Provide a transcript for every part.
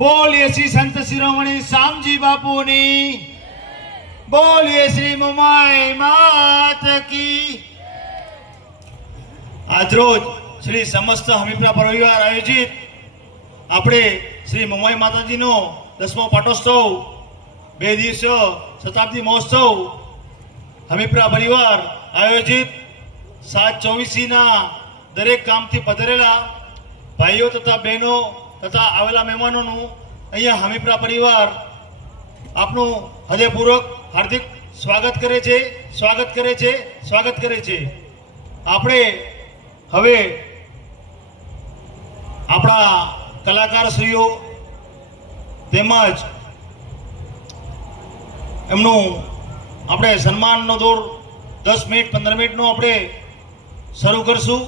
बोलिए श्री संत शिरोमणि श्यामजी बापू नी, बोलिए श्री ममाई मात की। आज रोज श्री समस्त हमीप्रा परिवार आयोजित આપણે શ્રી મમાઈ માતાજીનો 10મો પાટોત્સવ 2 દિવસીય શતાબ્દી મહોત્સવ હમીપ્રા પરિવાર આયોજિત 7/24ના દરેક ગામથી પધારેલા ભાઈઓ તથા બહેનો તથા આવેલા મહેમાનોનું અહીંયા હમીપ્રા પરિવાર આપનું હૃદયપૂર્વક હાર્દિક સ્વાગત કરે છે, સ્વાગત કરે છે, સ્વાગત કરે છે। આપણે હવે આપણા કલાકારશ્રીઓ તેમજ એમનું આપણે સન્માનનો દોર 10 મિનિટ 15 મિનિટનો આપણે શરૂ કરશું।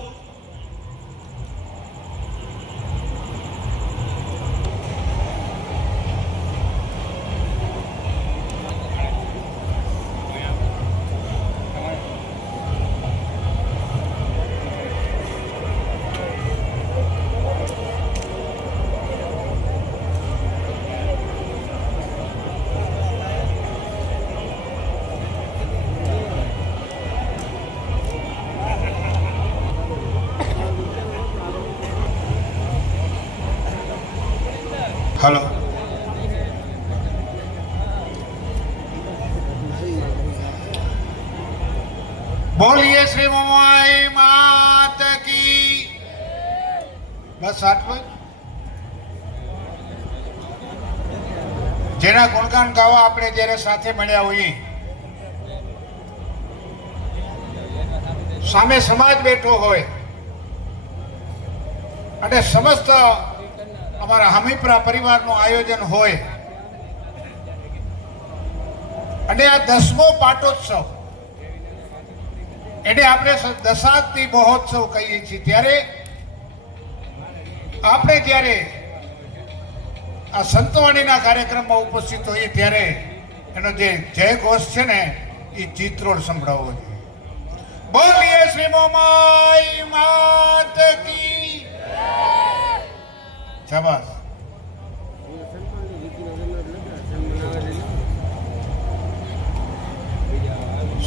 हेलो, बोलिए श्री ममाई मात की। बस आटલું જેના ગુણગાન ગાવા આપણે જ્યારે સાથે મળ્યા હોઈએ, સામે સમાજ બેઠો હોય અને સમસ્ત અમારા હમીપ્રા પરિવારનું આયોજન હોય અને આ 10મો પાટોત્સવ એને આપણે દશાબ્દી મહોત્સવ કહીએ છીએ, ત્યારે આપણે જ્યારે આ સંતવાણીના કાર્યક્રમમાં ઉપસ્થિત હોઈએ ત્યારે એનો જે જય ઘોષ છે ને એ ચિત્રોડ સંભળાવવો જોઈએ। બોલીએ શ્રી મમાઈ માત કી। शाबाश।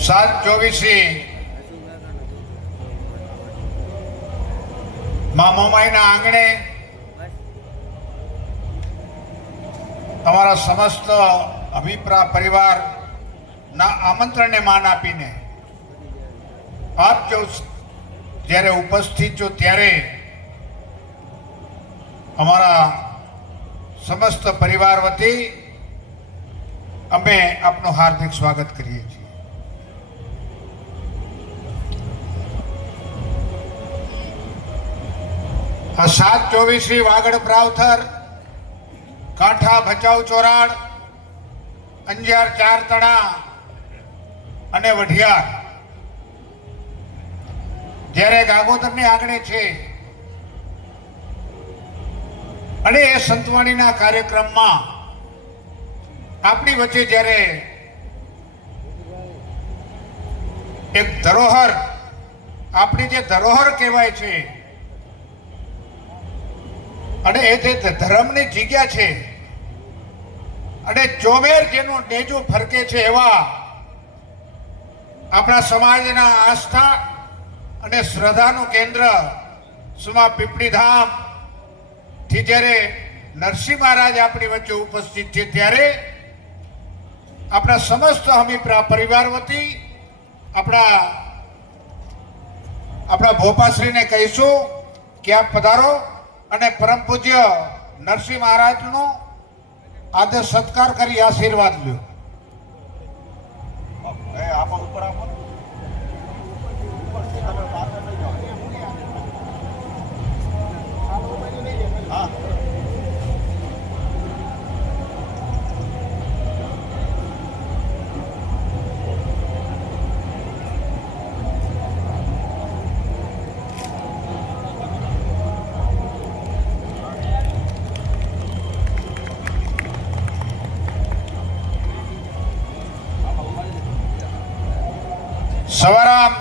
सात 24 मां ममाईना आंगणे अमारा समस्त अभिप्रा परिवार ना आमंत्रण ने मान आपीने आप जो જ્યારે ઉપસ્થિત છો ત્યારે અમારા સમસ્ત પરિવાર વતી અમે આપનું હાર્દિક સ્વાગત કરીએ છીએ। આ 7/24 વાગડ પ્રાવથર કાંઠા ભચાઉ ચોરાડ અંજાર 4 તણા અને વઢિયાર જ્યારે ગાગોદરની આંગણે છે અને એ સંતવાણીના કાર્યક્રમમાં આપણી વચ્ચે જ્યારે એક ધરોહર, આપણી જે ધરોહર કહેવાય છે અને એ જે ધર્મની જગ્યા છે અને ચોમેર જેનું નેજું ફરકે છે એવા આપણા સમાજના આસ્થા અને શ્રદ્ધાનું કેન્દ્ર સુમા પીપળીધામ થી જ્યારે નરસિંહ મહારાજ આપણી વચ્ચે ઉપસ્થિત છે ત્યારે આપણા સમસ્ત હમીપ્રા પરિવાર વતી આપણા ભોપાશ્રીને કહીશું કે આપ પધારો અને પરમ પૂજ્ય નરસિંહ મહારાજનો આદર સત્કાર કરી આશીર્વાદ લ્યો। આપો ઉપર આપો। સવારામ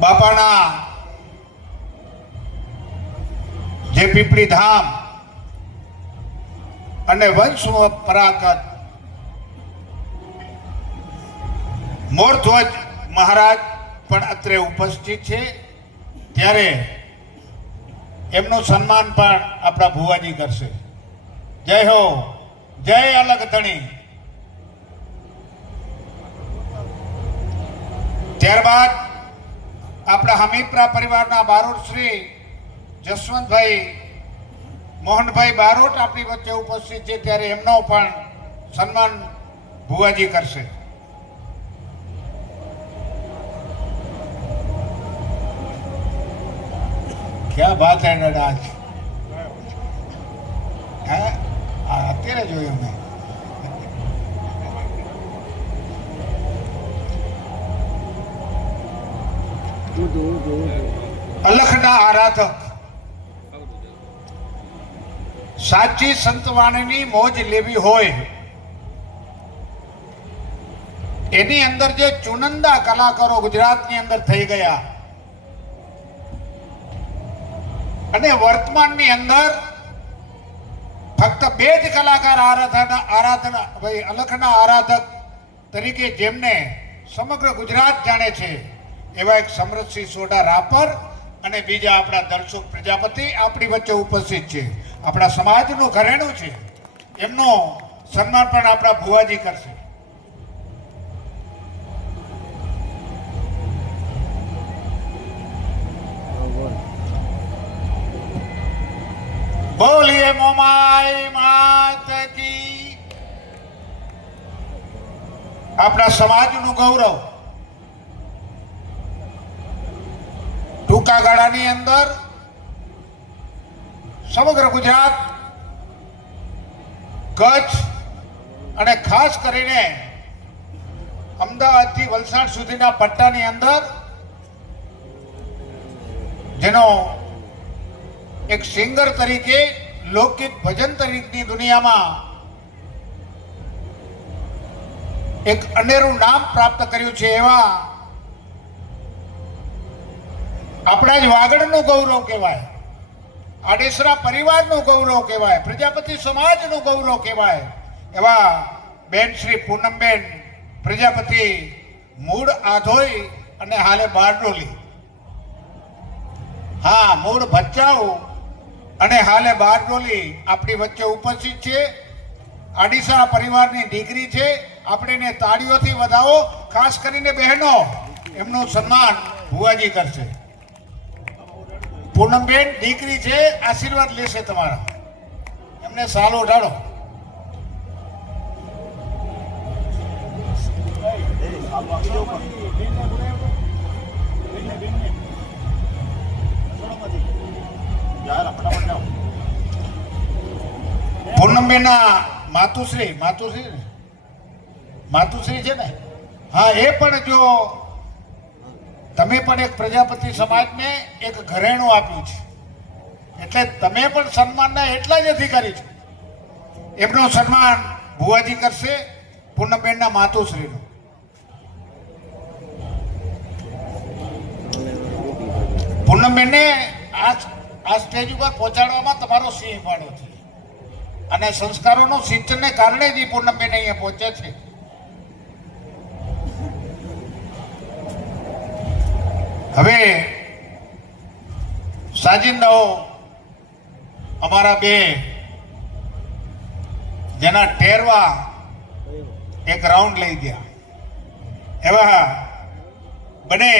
બાપાના જે પીપળી ધામ અને વંશ પરાગત મોરધ્વજ મહારાજ પણ અત્રે ઉપસ્થિત છે, ત્યારે એમનું સન્માન પણ આપણા ભુવાજી કરશે. જય હો, જય અલગ ધણી. ત્યારબાદ આપણા હમીરપરા પરિવારના બારોટ શ્રી જસવંતભાઈ મોહનભાઈ બારોટ આપણી વચ્ચે ઉપસ્થિત છે, ત્યારે એમનો પણ સન્માન ભુવાજી કરશે. ક્યાં વાત હે દાદા, હે અત્યારે જોયું મેં. અલખના આરાધક, સાચી સંતવાણીની મોજ લેવી હોય એની અંદર જે ચુનંદા કલાકારો ગુજરાતની અંદર થઈ ગયા અને વર્તમાનની અંદર ફક્ત બે જ કલાકાર આરાધના ભાઈ અલખના આરાધક તરીકે જેમને સમગ્ર ગુજરાત જાણે છે એવા એક સમરથસિંહ સોઢા રાપર અને બીજા આપણા દર્શક પ્રજાપતિ આપણી વચ્ચે ઉપસ્થિત છે. આપણા સમાજનું ઘરેણું છે, એમનું સન્માન પણ આપણા ભુવાજી કરશે. બોલીએ મોમાઈ માત કી. આપણા સમાજનું ગૌરવ ટૂંકા ગાળાની અંદર સમગ્ર ગુજરાત, કચ્છ અને ખાસ કરીને અમદાવાદથી વલસાડ સુધીના પટ્ટાની અંદર જેનો એક સિંગર તરીકે, લોકગીત ભજન તરીકેની દુનિયામાં એક અનેરું નામ પ્રાપ્ત કર્યું છે એવા આપણા જ વાગડનું ગૌરવ કહેવાય, આડેસરા પરિવારનું ગૌરવ કહેવાય, પ્રજાપતિ સમાજનું ગૌરવ કહેવાય એવા બેન શ્રી પૂનમબેન પ્રજાપતિ, મૂળ આધોઈ અને હાલે બારડોલી. હા, મૂળ ભચાઉ અને હાલે બારડોલી આપણી વચ્ચે ઉપસ્થિત છે. આડીસા પરિવારની દીકરી છે, આપણે એને તાળીઓથી વધાવો. ખાસ કરીને બહેનો, એમનું સન્માન ભુવાજી કરશે. પૂનમબેન દીકરી છે, આશીર્વાદ લેશે તમારા, એમને સાલો ઉઠાડો. પૂનમબેનના માતુશ્રી છે ને, હા, એ પણ જો તમે પણ એક પ્રજાપતિ સમાજને એક ઘરેણું આપ્યું છે, એટલે તમે પણ સન્માનના એટલા જ અધિકારી છો. એમનું સન્માન ભુવાજી કરશે, પૂનમબેનના માતુશ્રીનું. પૂનમબેનને આ સ્ટેજ ઉપર પહોંચાડવામાં તમારો સિંહ ફાળો છે અને સંસ્કારોનું સિંચનને કારણે જ પૂનમબેન અહીંયા પહોંચ્યા છે. હવે સાજિંદાઓ અમારા બે જેના ટેરવા એક રાઉન્ડ લઈ ગયા એવા બને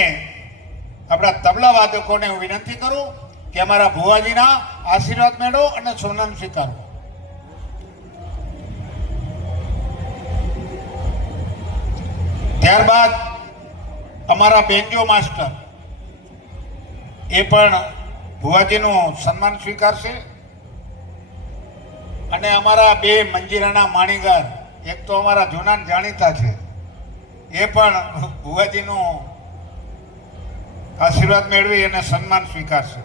આપણા તબલા વાદકોને હું વિનંતી કરું કે અમારા ભુવાજીના આશીર્વાદ મેળવો અને સોનમ સ્વીકારો. ત્યારબાદ અમારા બેન્જો માસ્ટર એ પણ ભુવાજીનું સન્માન સ્વીકારશે અને અમારા બે મંજીરાના માણીગાર, એક તો અમારા જૂના જાણીતા છે, એ પણ ભુવાજીનું આશીર્વાદ મેળવી અને સન્માન સ્વીકારશે.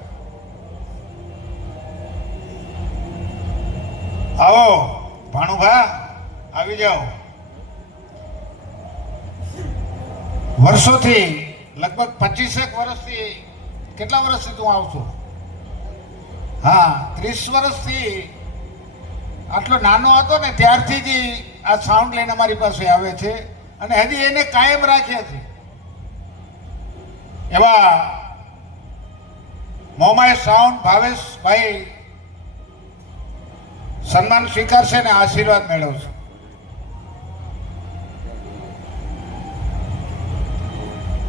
આવો ભાણુભા, આવી જાઓ. વર્ષોથી, લગભગ 25 વર્ષથી, કેટલા વર્ષથી તું આવશો? હા 30 વર્ષથી આટલો નાનો હતો ને ત્યારથી જ આ સાઉન્ડ લઈને અમારી પાસે આવે છે અને હજી એને કાયમ રાખ્યા છે. એવા મોમાય સાઉન્ડ ભાવેશભાઈ સન્માન સ્વીકારશે ને આશીર્વાદ મેળવશે.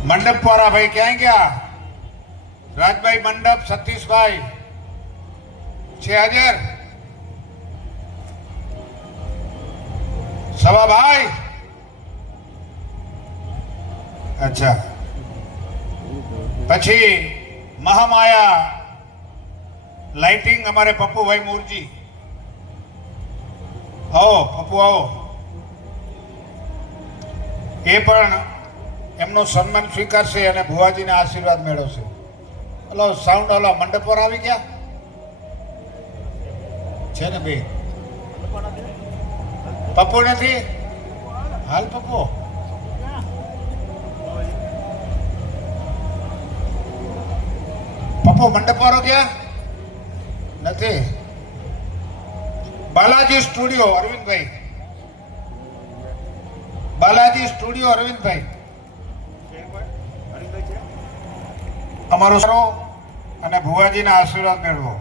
મંડપ વાળા ભાઈ ક્યાં ગયા? રાજભાઈ મંડપ, સતીશભાઈ છે હાજર? સવાભાઈ અચ્છા. પછી મહામાયા લાઇટિંગ અમારે પપ્પુભાઈ મોરજી. આવો પપ્પુ આવો. એ પણ એમનું સન્માન સ્વીકારશે અને ભુવાજીના આશીર્વાદ મેળવશે. હલો સાઉન્ડ હલો મંડપ પર આવી ગયા છે ને બે? પપ્પુ નથી હાલ? પપ્પુ પપ્પુ મંડપ વાળો ગયા નથી? બાલાજી સ્ટુડિયો અરવિંદભાઈ, બાલાજી સ્ટુડિયો અરવિંદભાઈ અમારો સારો અને ભુવાજીના આશીર્વાદ મેળવો.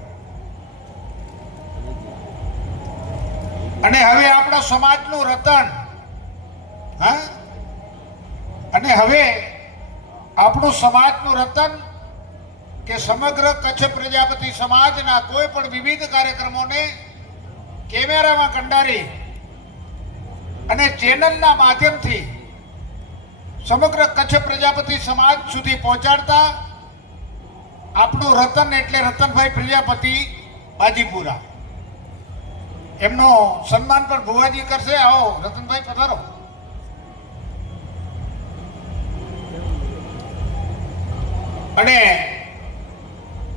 અને હવે આપણા સમાજનું રતન, હા, અને હવે આપણું સમાજનું રતન કે સમગ્ર કચ્છ પ્રજાપતિ સમાજના કોઈ પણ વિવિધ કાર્યક્રમોને કેમેરામાં કંડારી અને ચેનલના માધ્યમથી સમગ્ર કચ્છ પ્રજાપતિ સમાજ સુધી પહોંચાડતા આપણું રતન એટલે રતનભાઈ પ્રજાપતિ બાજીપુરા. એમનો સન્માન પણ ભુવાજી કરશે. આવો રતનભાઈ પધારો. અને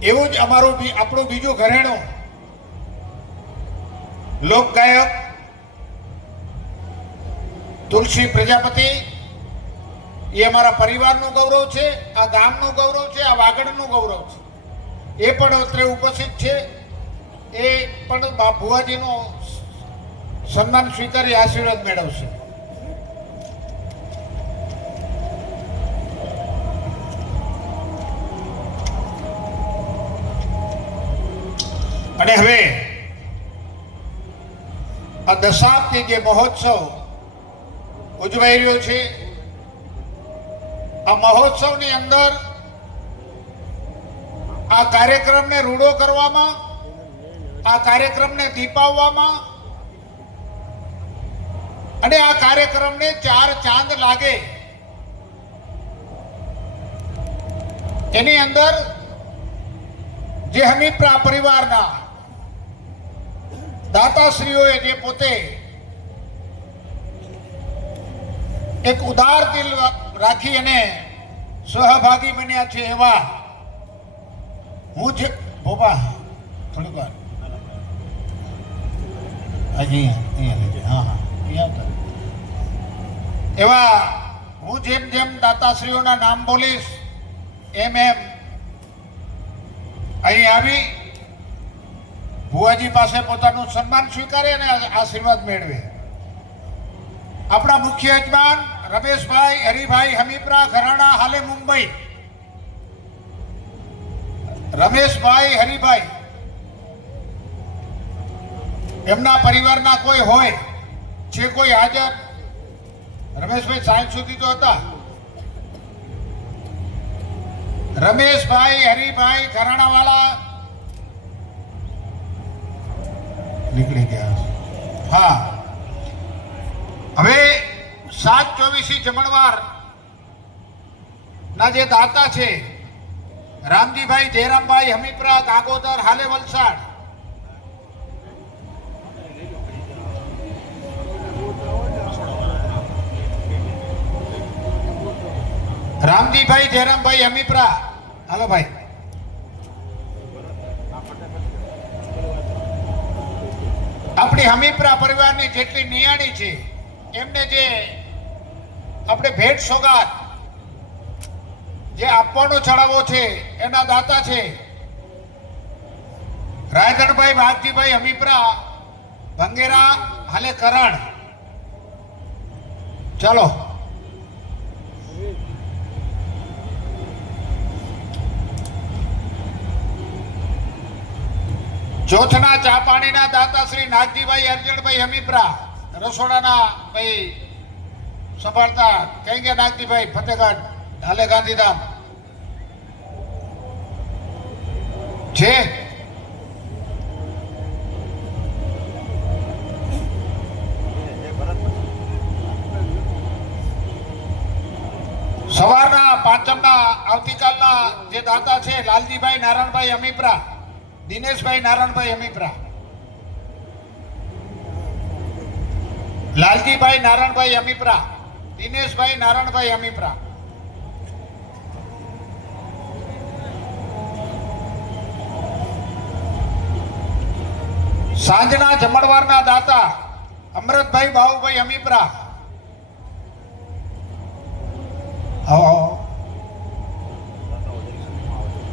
એવું જ આપણું બીજું ઘરેણું લોકગાયક તુલસી પ્રજાપતિ. એ અમારા પરિવારનું ગૌરવ છે, આ ગામનું ગૌરવ છે, આ વાગડનું ગૌરવ છે. એ પણ અત્રે ઉપસ્થિત છે. એ પણ ભુવાજીનો સન્માન સ્વીકારી આશીર્વાદ મેળવશે. અને હવે આ દશાબ્દી જે મહોત્સવ ઉજવાઈ રહ્યો છે, આ મહોત્સવની અંદર આ કાર્યક્રમને રૂડો કરવામાં, આ કાર્યક્રમને દીપાવવામાં અને આ કાર્યક્રમને 4 ચાંદ લાગે એની અંદર જે હમીપ્રા પરિવારના દાતાશ્રીઓએ જે પોતે એક ઉદાર દિલ રાખી અને સહભાગી બન્યા છે એવા હું જે બોબા થોડીક વાર એવા હું જેમ જેમ દાતાશ્રીઓના નામ બોલીશ એમ અહીં આવી ભુવાજી પાસે પોતાનું સન્માન સ્વીકારે અને આશીર્વાદ મેળવે. આપણા મુખ્ય યજમાન રમેશભાઈ હરિભાઈ હમીપરા ઘરાણા હાલે મુંબઈ. રમેશભાઈ હરિભાઈ એમના પરિવારના કોઈ હોય છે કોઈ હાજર? રમેશભાઈ સાંજ સુધી તો હતા. રમેશભાઈ હરિભાઈ ઘરાણા વાળા નીકળી ગયા. હા, હવે 7/24 જમણવાર ના જે દાતા છે રામજીભાઈ જયરામભાઈ હમીપરા ગાગોદર હાલે વલસાડ. રામજીભાઈ જયરામભાઈ હમીપરા. હાલો ભાઈ. આપણી હમીપરા પરિવારની જેટલી નિયાણી છે એમને જે આપણે ભેટ સોગાદ જે આપવાનો ચડાવો છે એના દાતા છે રાયધણભાઈ વાઘજીભાઈ અમીપરા ભંગેરા હાલે કરણ. ચાલો ચોથના ચા પાણીના દાતા શ્રી નાગજીભાઈ અરજણભાઈ હમીપરા રસોડાના ભાઈ સંભાળતા કઈ ગયા નાગજીભાઈ ફતેહગઢ હાલે ગાંધીધામ છે. સવારના પાંચમના આવતીકાલના જે દાતા છે લાલજીભાઈ નારાયણભાઈ અમીપરા, દિનેશભાઈ નારાયણભાઈ અમીપરા, લાલજીભાઈ નારાયણભાઈ અમીપરા, દિનેશભાઈ નારાયણભાઈ અમીપરા. સાંજના જમણવારના દાતા અમૃતભાઈ બાબુભાઈ અમીપરા.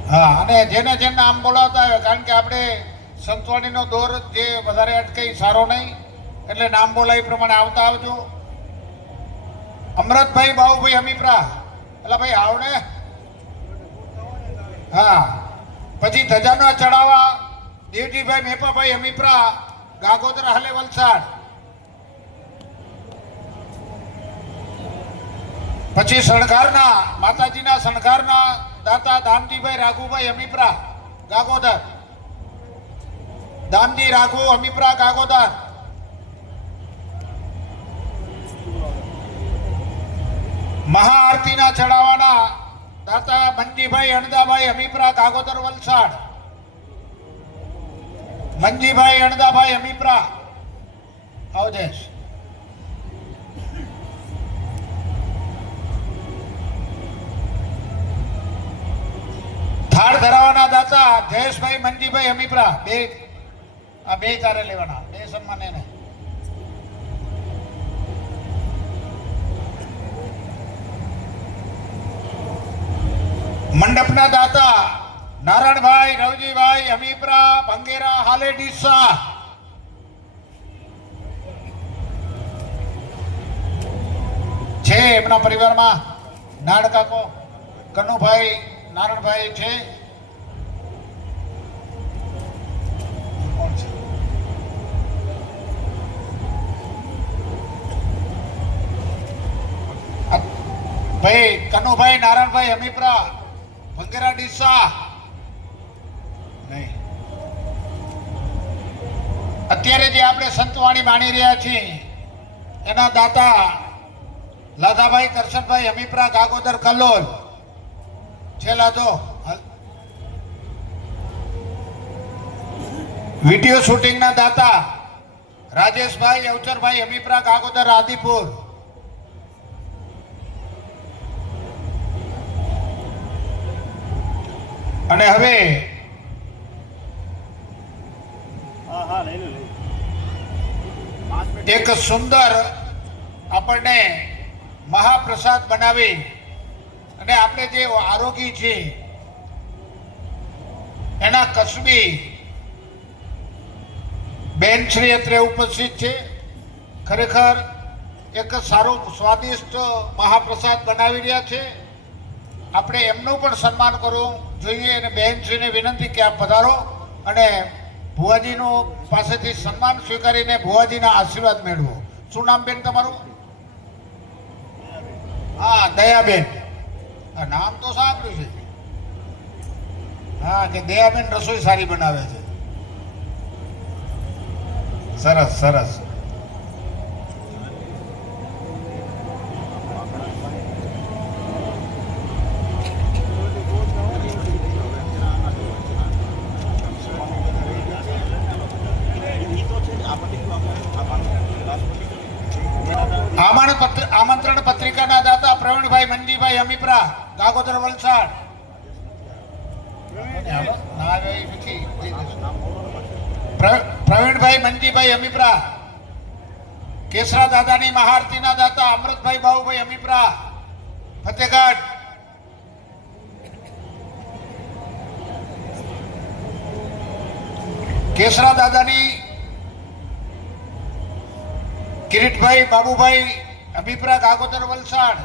હા, અને જેને જેને નામ બોલાવતા હોય, કારણ કે આપણે સંતવાણીનો દોર જે વધારે અટકાઈ સારો નહીં, એટલે નામ બોલાય પ્રમાણે આવતા આવજો. અમૃતભાઈ બાબુભાઈ અમીપરા, એટલે ભાઈ આવડે. હા, પછી ધજાનો ચડાવવા દેવજીભાઈ મેપાભાઈ અમીપરા, ગાગોદર હાલે વલસાડ. પછી શણગારના માતાજીના શણગારના દાતા દામજીભાઈ રાઘુભાઈ અમીપરા, ગાગોદર. દામજી રાઘુ અમીપરા, ગાગોદર. મહાઆરતીના ચડાવવાના દાતા મંજીભાઈ અણદાભાઈ અમીપરા, ગાગોદર વલસાડ. મંજીભાઈ અણદાભાઈ અમીપરા, અવધેશ. થાળ ધરાવવાના દાતા જયેશભાઈ મંજીભાઈ અમીપરા, બે તારે લેવાના, બે સન્માન એને. મંડપના દાતા નારાયણભાઈ રવજીભાઈ અમીપરા, ભંગેરા હાલે ડીસા. છે એમના પરિવારમાં નાડકાકો કનુભાઈ નારાયણભાઈ છે. ભાઈ કનુભાઈ નારાયણભાઈ અમીપરા, ભંગેરા ડીસા. નહીં, અત્યારે જે આપણે સંતવાણી માણી રહ્યા છીએ એના દાતા લાધાભાઈ કરશનભાઈ અમીપરા, ગાગોદર કલ્લોલ. છેલ્લા તો વિડીયો શૂટિંગના દાતા રાજેશભાઈ અવચરભાઈ અમીપરા, ગાગોદર આદિપુર. અને હવે એક સુંદર આપણને મહાપ્રસાદ બનાવી અને આપણે જે આરોગી છે એના કસબી બેન શ્રી અત્રે ઉપસ્થિત છે. ખરેખર એક સારો સ્વાદિષ્ટ મહાપ્રસાદ બનાવી રહ્યા છે. આપણે એમનું પણ સન્માન કરવું જોઈએ અને બહેનશ્રીને વિનંતી કે આપ પધારો અને ભુવાજીનું પાસેથી સન્માન સ્વીકારીને ભુવાજીના આશીર્વાદ મેળવો. શું નામ બેન તમારું? હા, દયાબેન. નામ તો સાંભળ્યું છે. હા, કે દયાબેન રસોઈ સારી બનાવે છે. સરસ સરસ. આમંત્રણ પત્રિકાના દાતા પ્રવીણભાઈ મંજીભાઈ અમીપરા, ગાગોદર વલસાડ. પ્રવીણભાઈ મંજીભાઈ અમીપરા, કેસરા દાદાની મહાઆરતીના દાતા અમૃતભાઈ બાબુભાઈ અમીપરા, ફતેહગઢ. કેસરા દાદાની કિરીટભાઈ બાબુભાઈ અભિપ્રાય ગાગોદર વલસાડ,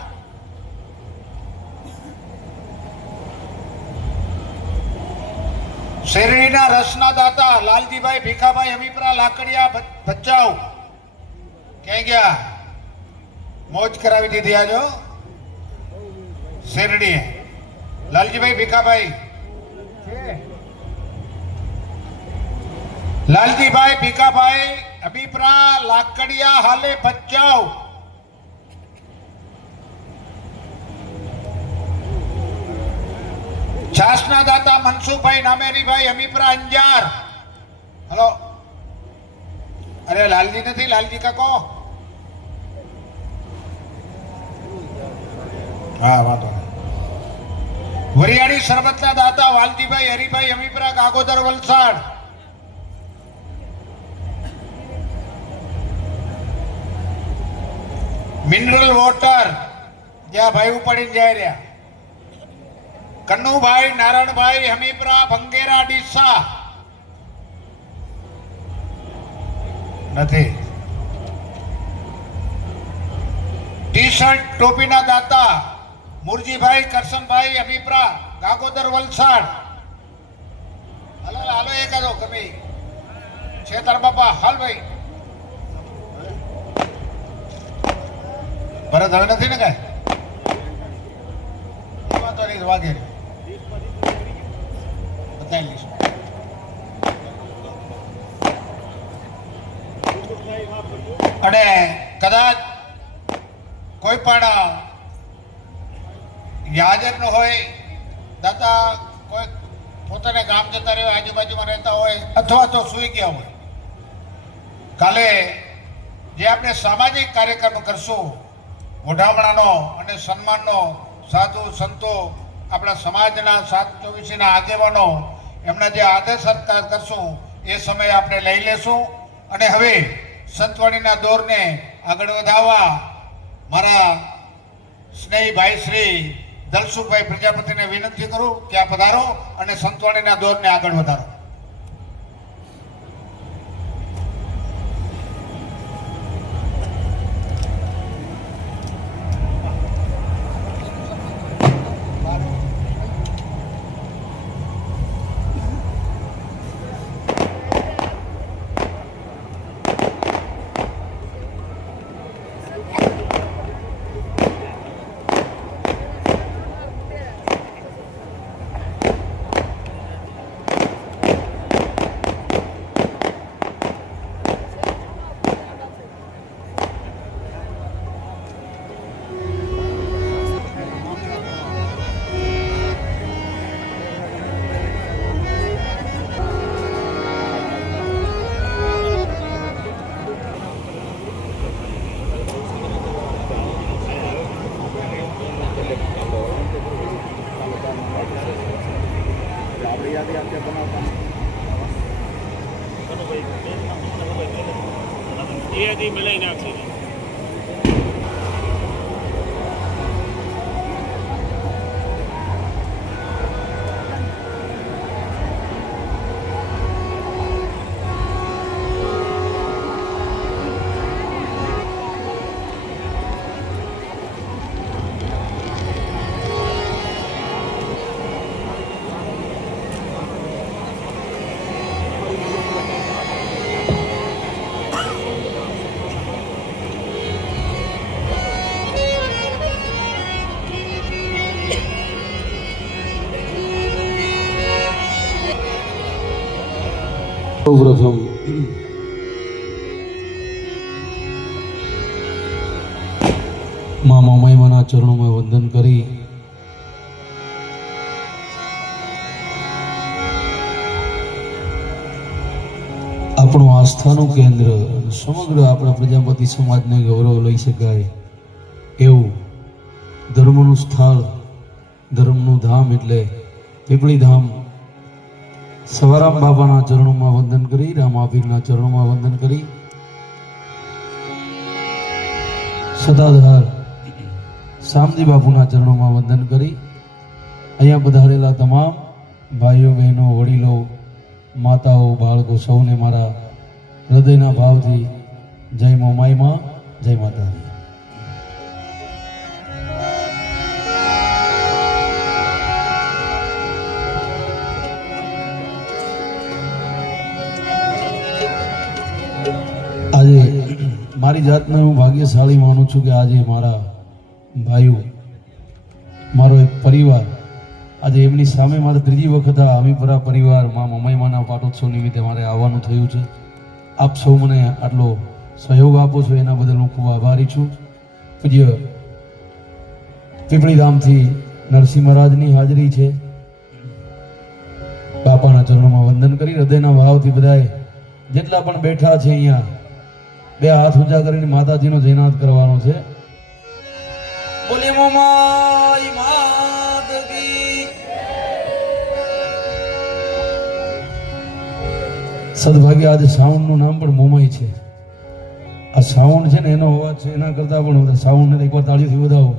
શેરડીના રસના દાતા લાલજીભાઈ ભીખાભાઈ અમીપરા લાકડિયા ભચાઉ. ક્યાં ગયા? મોજ કરાવી દીધી આજો શેરડી. લાલજીભાઈ ભીખાભાઈ, લાલજીભાઈ ભીખાભાઈ અમીપરા લાકડિયા હાલે ભચાઉ. છાસના દાતા મનસુખભાઈ નામેરીભાઈ અમીપરા અંજાર. હલો, અરે લાલજી નથી, લાલજી કાકો. હા, વાંધો નહીં. વરિયાળી સરબતના દાતા વાલજીભાઈ હરિભાઈ અમીપરા ગાગોદર વલસાડ. મિનરલ વોટર જ્યાં ભાઈ ઉપાડીને જાય રહ્યા. કન્નુભાઈ નારણભાઈ હમીપરા ભંગેરા ડીસા. નથી. ટી શર્ટ ટોપીના દાતા મુરજીભાઈ કરશનભાઈ હમીપરા ગાગોદર વલસાડ. હાલો હાલો, એકાદો કમી છે તાર બાપા. હાલ ભાઈ ભરત હવે નથી ને કાંઈ વાંધો નહીં, વાગે બતાવી લઈશું. અને કદાચ કોઈ પણ હાજર ન હોય, દાદા કોઈ પોતાને ગામ જતા રહ્યો, આજુબાજુમાં રહેતા હોય અથવા તો સૂઈ ગયા હોય, કાલે જે આપણે સામાજિક કાર્યક્રમ કરશું ઓઢામણાનો અને સન્માનનો, સાધુ સંતો આપણા સમાજના 724ના આગેવાનો એમના જે આદર સત્કાર કરશું એ સમય આપણે લઈ લેશું. અને હવે સંતવાણીના દોરને આગળ વધાવવા મારા સ્નેહી ભાઈ શ્રી દલસુખભાઈ પ્રજાપતિને વિનંતી કરું કે આ પધારો અને સંતવાણીના દોરને આગળ વધારો. એ મિલાઈ નાખશે. પ્રથમ મા મમાઈમાના ચરણોમાં વંદન કરી આપણું આસ્થાનું કેન્દ્ર સમગ્ર આપણા પ્રજાપતિ સમાજને ગૌરવ લઈ શકાય એવું ધર્મનું સ્થળ, ધર્મનું ધામ એટલે પીપળી ધામ સવારામ બાબાના ચરણોમાં વંદન કરી, રામાપીરના ચરણોમાં વંદન કરી, સદાધાર શામજી બાપુના ચરણોમાં વંદન કરી, અહીંયા પધારેલા તમામ ભાઈઓ બહેનો વડીલો માતાઓ બાળકો સૌને મારા હૃદયના ભાવથી જય મોમાઈમાં, જય માતાજી. આજે મારી જાતને હું ભાગ્યશાળી માનું છું કે આજે મારા ભાઈઓ, મારો એક પરિવાર, આજે એમની સામે મારે ત્રીજી વખત આ અમીપરા પરિવાર માં મમાઈમાના પાટોત્સવ નિમિત્તે મારે આવવાનું થયું છે. આપ સૌ મને આટલો સહયોગ આપો છો એના બદલ હું ખૂબ આભારી છું. પૂજ્ય પીપળીધામથી નરસિંહ મહારાજની હાજરી છે. બાપાના ચરણોમાં વંદન કરી હૃદયના ભાવથી બધાએ જેટલા પણ બેઠા છે અહીંયા બે હાથ ઊંચા કરીને માતાજીનો જયનાદ કરવાનો છે. બોલે મોમાઈ માત કી. સદભાગ્ય આજે સાઉન્ડનું નામ પણ મોમાઈ છે. આ સાઉન્ડ છે ને એનો અવાજ છે એના કરતાં પણ વધારે સાઉન્ડને એકવાર તાળીઓથી વધાવો.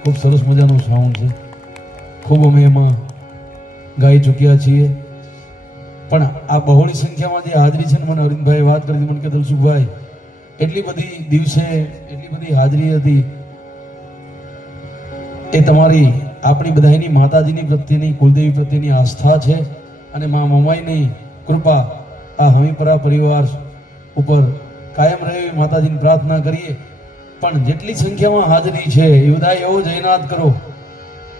ખૂબ સરસ મજાનો સાઉન્ડ છે. ખૂબ અમે એમાં ગાઈ ચૂક્યા છીએ. પણ આ બહોળી સંખ્યામાં જે હાજરી છે ને, મને અરવિંદભાઈ વાત કરી મને કે દલસુખભાઈ એટલી બધી દિવસે એટલી બધી હાજરી હતી. એ તમારી આપણી બધાની માતાજીની પ્રત્યેની, કુલદેવી પ્રત્યેની આસ્થા છે અને મા મમાઈની કૃપા આ હમીપરા પરિવાર ઉપર કાયમ રહે એવી માતાજીની પ્રાર્થના કરીએ. પણ જેટલી સંખ્યામાં હાજરી છે એ બધા એવો જયનાદ કરો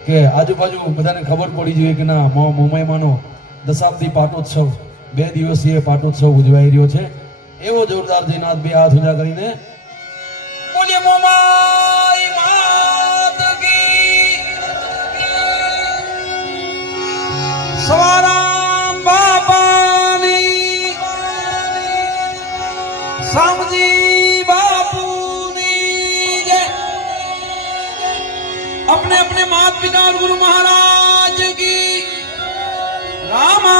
કે આજુબાજુ બધાને ખબર પડી જોઈએ કે ના મા મમાઈમાનો દશાબ્દી પાટોત્સવ, 2 દિવસીય પાટોત્સવ ઉજવાઈ રહ્યો છે. એવો જોરદાર જયનાદ બે હાથ ઊંચા કરીને બોલીએ મોમાઈ માત કી. સવારામ બાપાની, સામજી બાપુની જય. अपने अपने माता पिता और गुरु महाराज की रामा